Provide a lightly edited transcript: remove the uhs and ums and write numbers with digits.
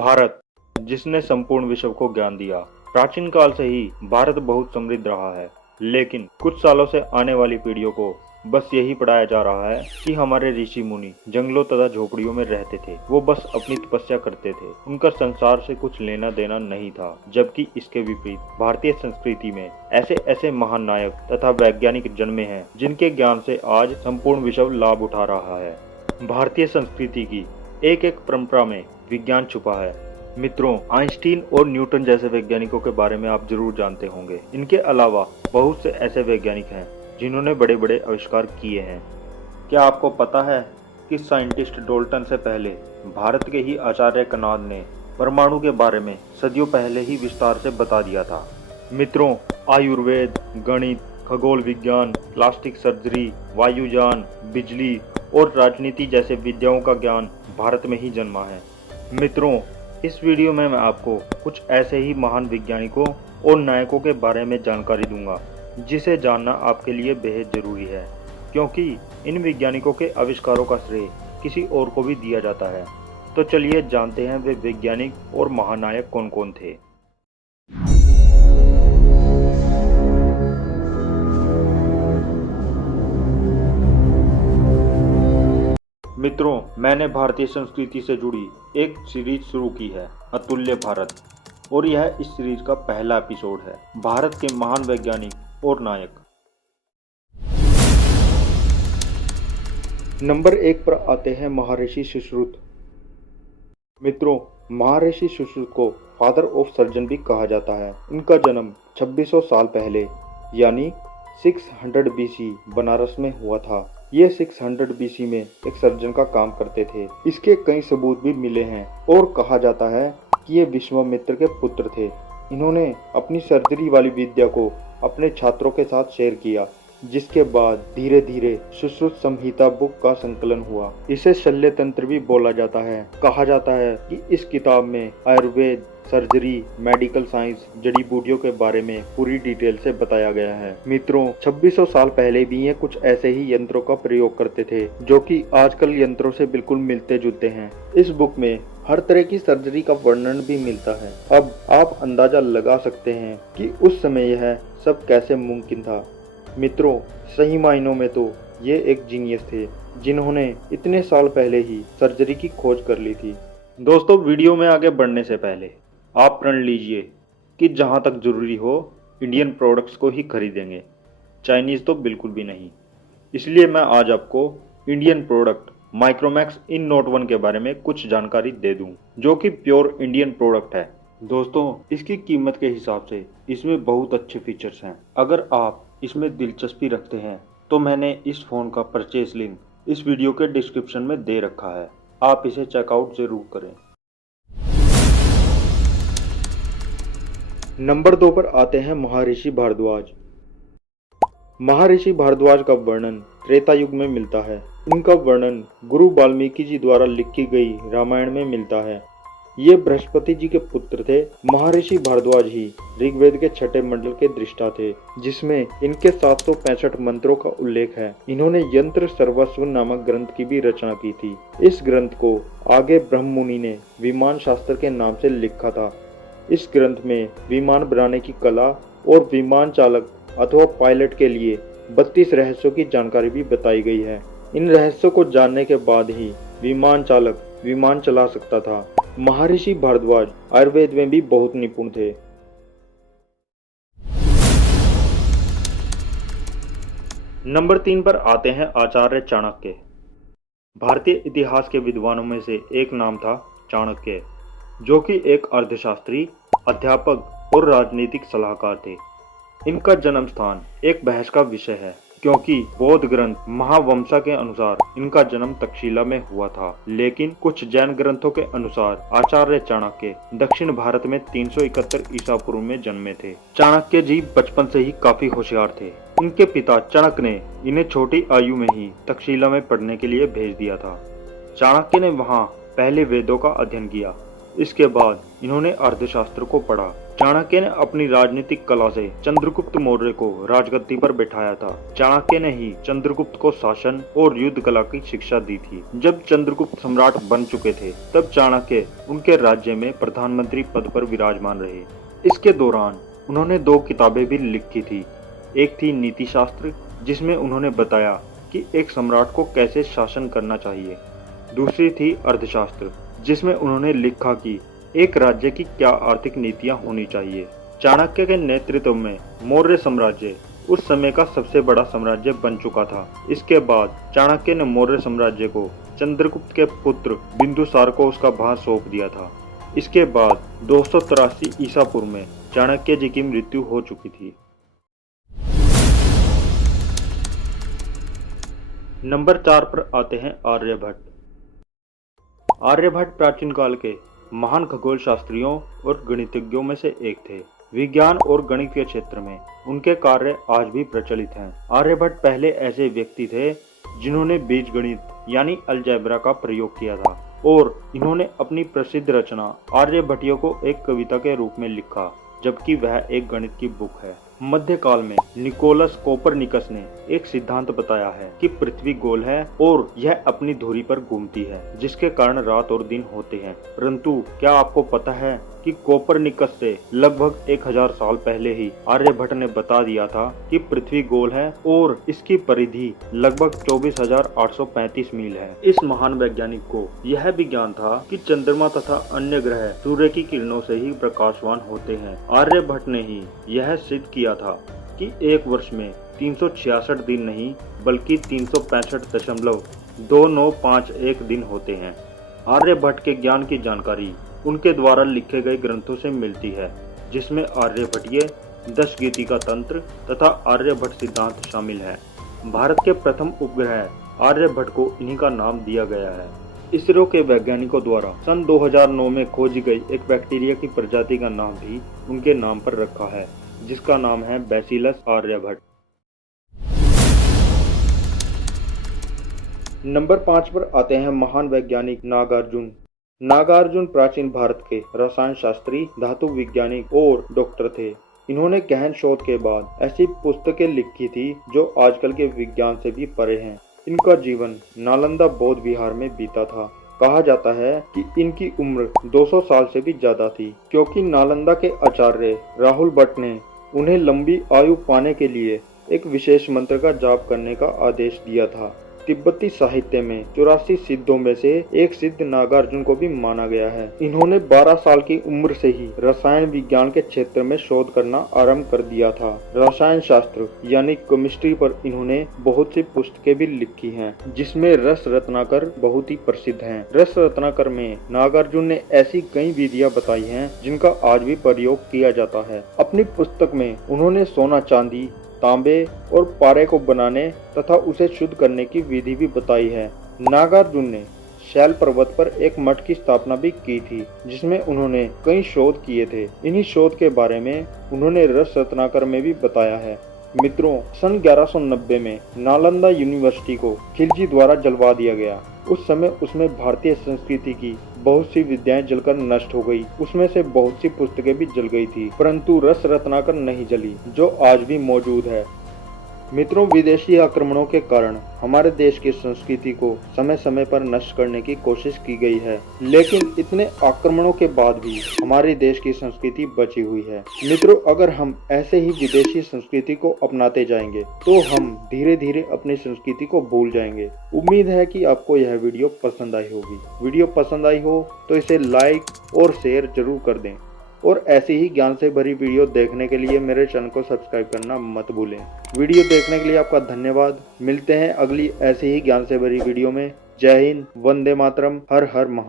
भारत, जिसने संपूर्ण विश्व को ज्ञान दिया। प्राचीन काल से ही भारत बहुत समृद्ध रहा है, लेकिन कुछ सालों से आने वाली पीढ़ियों को बस यही पढ़ाया जा रहा है कि हमारे ऋषि मुनि जंगलों तथा झोपड़ियों में रहते थे। वो बस अपनी तपस्या करते थे, उनका संसार से कुछ लेना देना नहीं था। जबकि इसके विपरीत भारतीय संस्कृति में ऐसे ऐसे महान नायक तथा वैज्ञानिक जन्मे हैं जिनके ज्ञान से आज संपूर्ण विश्व लाभ उठा रहा है। भारतीय संस्कृति की एक एक परंपरा में विज्ञान छुपा है। मित्रों, आइंस्टीन और न्यूटन जैसे वैज्ञानिकों के बारे में आप जरूर जानते होंगे। इनके अलावा बहुत से ऐसे वैज्ञानिक हैं जिन्होंने बड़े बड़े आविष्कार किए हैं। क्या आपको पता है कि साइंटिस्ट डाल्टन से पहले भारत के ही आचार्य कनाद ने परमाणु के बारे में सदियों पहले ही विस्तार से बता दिया था। मित्रों, आयुर्वेद, गणित, खगोल विज्ञान, प्लास्टिक सर्जरी, वायुयान, बिजली और राजनीति जैसे विद्याओं का ज्ञान भारत में ही जन्मा है। मित्रों, इस वीडियो में मैं आपको कुछ ऐसे ही महान वैज्ञानिकों और नायकों के बारे में जानकारी दूंगा जिसे जानना आपके लिए बेहद जरूरी है, क्योंकि इन वैज्ञानिकों के आविष्कारों का श्रेय किसी और को भी दिया जाता है। तो चलिए जानते हैं वे वैज्ञानिक और महानायक कौन कौन थे। मित्रों, मैंने भारतीय संस्कृति से जुड़ी एक सीरीज शुरू की है, अतुल्य भारत, और यह इस सीरीज का पहला एपिसोड है, भारत के महान वैज्ञानिक और नायक। नंबर 1 पर आते हैं महर्षि सुश्रुत। मित्रों, महर्षि सुश्रुत को फादर ऑफ सर्जन भी कहा जाता है। इनका जन्म 2600 साल पहले यानी 600 BC बनारस में हुआ था। ये 600 BC में एक सर्जन का काम करते थे। इसके कई सबूत भी मिले हैं और कहा जाता है कि ये विश्वामित्र के पुत्र थे। इन्होंने अपनी सर्जरी वाली विद्या को अपने छात्रों के साथ शेयर किया, जिसके बाद धीरे धीरे सुश्रुत संहिता बुक का संकलन हुआ। इसे शल्य तंत्र भी बोला जाता है। कहा जाता है कि इस किताब में आयुर्वेद, सर्जरी, मेडिकल साइंस, जड़ी बूटियों के बारे में पूरी डिटेल से बताया गया है। मित्रों, 2600 साल पहले भी ये कुछ ऐसे ही यंत्रों का प्रयोग करते थे जो कि आजकल यंत्रों से बिल्कुल मिलते जुलते हैं। इस बुक में हर तरह की सर्जरी का वर्णन भी मिलता है। अब आप अंदाजा लगा सकते हैं कि उस समय यह सब कैसे मुमकिन था। मित्रों, सही मायनों में तो ये एक जीनियस थे जिन्होंने इतने साल पहले ही सर्जरी की खोज कर ली थी। दोस्तों, वीडियो में आगे बढ़ने से पहले आप प्रण लीजिए कि जहां तक जरूरी हो इंडियन प्रोडक्ट्स को ही खरीदेंगे, चाइनीज तो बिल्कुल भी नहीं। इसलिए मैं आज आपको Indian product Micromax in note 1 के बारे में कुछ जानकारी दे दूं, जो कि प्योर इंडियन प्रोडक्ट है। दोस्तों, इसकी कीमत के हिसाब से इसमें बहुत अच्छे फीचर्स हैं। अगर आप इसमें दिलचस्पी रखते हैं तो मैंने इस फ़ोन का परचेज लिंक इस वीडियो के डिस्क्रिप्शन में दे रखा है, आप इसे चेकआउट जरूर करें। नंबर 2 पर आते हैं महर्षि भारद्वाज। महर्षि भारद्वाज का वर्णन त्रेता युग में मिलता है। इनका वर्णन गुरु वाल्मीकि जी द्वारा लिखी गई रामायण में मिलता है। ये बृहस्पति जी के पुत्र थे। महर्षि भारद्वाज ही ऋग्वेद के 6ठे मंडल के दृष्टा थे, जिसमें इनके 765 मंत्रों का उल्लेख है। इन्होंने यंत्र सर्वस्व नामक ग्रंथ की भी रचना की थी। इस ग्रंथ को आगे ब्रह्म मुनि ने विमान शास्त्र के नाम से लिखा था। इस ग्रंथ में विमान बनाने की कला और विमान चालक अथवा पायलट के लिए 32 रहस्यों की जानकारी भी बताई गई है। इन रहस्यों को जानने के बाद ही विमान चालक विमान चला सकता था। महर्षि भारद्वाज आयुर्वेद में भी बहुत निपुण थे। नंबर 3 पर आते हैं आचार्य चाणक्य। भारतीय इतिहास के विद्वानों में से एक नाम था चाणक्य, जो कि एक अर्थशास्त्री, अध्यापक और राजनीतिक सलाहकार थे। इनका जन्म स्थान एक बहस का विषय है, क्योंकि बौद्ध ग्रंथ महावंशा के अनुसार इनका जन्म तक्षशिला में हुआ था, लेकिन कुछ जैन ग्रंथों के अनुसार आचार्य चाणक्य दक्षिण भारत में 371 ईसा पूर्व में जन्मे थे। चाणक्य जी बचपन से ही काफी होशियार थे। इनके पिता चाणक्य ने इन्हें छोटी आयु में ही तक्षशिला में पढ़ने के लिए भेज दिया था। चाणक्य ने वहाँ पहले वेदों का अध्ययन किया। इसके बाद इन्होंने अर्थशास्त्र को पढ़ा। चाणक्य ने अपनी राजनीतिक कला से चंद्रगुप्त मौर्य को राजगद्दी पर बैठाया था। चाणक्य ने ही चंद्रगुप्त को शासन और युद्ध कला की शिक्षा दी थी। जब चंद्रगुप्त सम्राट बन चुके थे तब चाणक्य उनके राज्य में प्रधानमंत्री पद पर विराजमान रहे। इसके दौरान उन्होंने 2 किताबें भी लिखी थी। एक थी नीति शास्त्र, जिसमें उन्होंने बताया कि एक सम्राट को कैसे शासन करना चाहिए। दूसरी थी अर्थशास्त्र, जिसमें उन्होंने लिखा कि एक राज्य की क्या आर्थिक नीतियां होनी चाहिए। चाणक्य के नेतृत्व में मौर्य साम्राज्य उस समय का सबसे बड़ा साम्राज्य बन चुका था। इसके बाद चाणक्य ने मौर्य साम्राज्य को चंद्रगुप्त के पुत्र बिंदुसार को उसका भार सौंप दिया था। इसके बाद 283 ईसा पूर्व में चाणक्य जी की मृत्यु हो चुकी थी। नंबर 4 पर आते हैं आर्यभट्ट। आर्यभट्ट प्राचीन काल के महान खगोल शास्त्रियों और गणितज्ञों में से एक थे। विज्ञान और गणित के क्षेत्र में उनके कार्य आज भी प्रचलित हैं। आर्यभट्ट पहले ऐसे व्यक्ति थे जिन्होंने बीजगणित यानी अलजेब्रा का प्रयोग किया था और इन्होंने अपनी प्रसिद्ध रचना आर्यभट्टिय को एक कविता के रूप में लिखा, जबकि वह एक गणित की बुक है। मध्यकाल में निकोलस कोपरनिकस ने एक सिद्धांत बताया है कि पृथ्वी गोल है और यह अपनी धुरी पर घूमती है, जिसके कारण रात और दिन होते हैं। परंतु क्या आपको पता है कि कोपरनिकस से लगभग 1000 साल पहले ही आर्यभट्ट ने बता दिया था कि पृथ्वी गोल है और इसकी परिधि लगभग 24,835 मील है। इस महान वैज्ञानिक को यह भी ज्ञान था कि चंद्रमा तथा अन्य ग्रह सूर्य की किरणों से ही प्रकाशवान होते हैं। आर्यभट्ट ने ही यह सिद्ध किया था कि एक वर्ष में 366 दिन नहीं बल्कि 365.2951 दिन होते हैं। आर्यभट्ट के ज्ञान की जानकारी उनके द्वारा लिखे गए ग्रंथों से मिलती है, जिसमें आर्यभट्टीय, दशगीति का तंत्र तथा आर्यभट्ट सिद्धांत शामिल है। भारत के प्रथम उपग्रह आर्यभट्ट को इन्हीं का नाम दिया गया है। इसरो के वैज्ञानिकों द्वारा सन 2009 में खोजी गई एक बैक्टीरिया की प्रजाति का नाम भी उनके नाम पर रखा है, जिसका नाम है बैसिलस आर्यभट्ट। नंबर 5 पर आते हैं महान वैज्ञानिक नागार्जुन। नागार्जुन प्राचीन भारत के रसायन शास्त्री, धातु वैज्ञानिक और डॉक्टर थे। इन्होंने गहन शोध के बाद ऐसी पुस्तकें लिखी थी जो आजकल के विज्ञान से भी परे हैं। इनका जीवन नालंदा बौद्ध विहार में बीता था। कहा जाता है कि इनकी उम्र 200 साल से भी ज्यादा थी, क्योंकि नालंदा के आचार्य राहुल भट्ट ने उन्हें लंबी आयु पाने के लिए एक विशेष मंत्र का जाप करने का आदेश दिया था। तिब्बती साहित्य में 84 सिद्धों में से एक सिद्ध नागार्जुन को भी माना गया है। इन्होंने 12 साल की उम्र से ही रसायन विज्ञान के क्षेत्र में शोध करना आरंभ कर दिया था। रसायन शास्त्र यानी केमिस्ट्री पर इन्होंने बहुत सी पुस्तकें भी लिखी हैं, जिसमें रस रत्नाकर बहुत ही प्रसिद्ध हैं। रस रत्नाकर में नागार्जुन ने ऐसी कई विधियां बताई हैं जिनका आज भी प्रयोग किया जाता है। अपनी पुस्तक में उन्होंने सोना, चांदी, तांबे और पारे को बनाने तथा उसे शुद्ध करने की विधि भी बताई है। नागार्जुन ने शैल पर्वत पर एक मठ की स्थापना भी की थी, जिसमें उन्होंने कई शोध किए थे। इन्हीं शोध के बारे में उन्होंने रस रत्नाकर में भी बताया है। मित्रों, सन 1190 में नालंदा यूनिवर्सिटी को खिलजी द्वारा जलवा दिया गया। उस समय उसमें भारतीय संस्कृति की बहुत सी विद्याएं जलकर नष्ट हो गई। उसमें से बहुत सी पुस्तकें भी जल गई थी, परंतु रस रत्नाकर नहीं जली, जो आज भी मौजूद है। मित्रों, विदेशी आक्रमणों के कारण हमारे देश की संस्कृति को समय समय पर नष्ट करने की कोशिश की गई है, लेकिन इतने आक्रमणों के बाद भी हमारे देश की संस्कृति बची हुई है। मित्रों, अगर हम ऐसे ही विदेशी संस्कृति को अपनाते जाएंगे तो हम धीरे धीरे अपनी संस्कृति को भूल जाएंगे। उम्मीद है कि आपको यह वीडियो पसंद आई होगी। वीडियो पसंद आई हो तो इसे लाइक और शेयर जरूर कर दें, और ऐसी ही ज्ञान से भरी वीडियो देखने के लिए मेरे चैनल को सब्सक्राइब करना मत भूलें। वीडियो देखने के लिए आपका धन्यवाद। मिलते हैं अगली ऐसी ही ज्ञान से भरी वीडियो में। जय हिंद, वंदे मातरम, हर हर महादेव।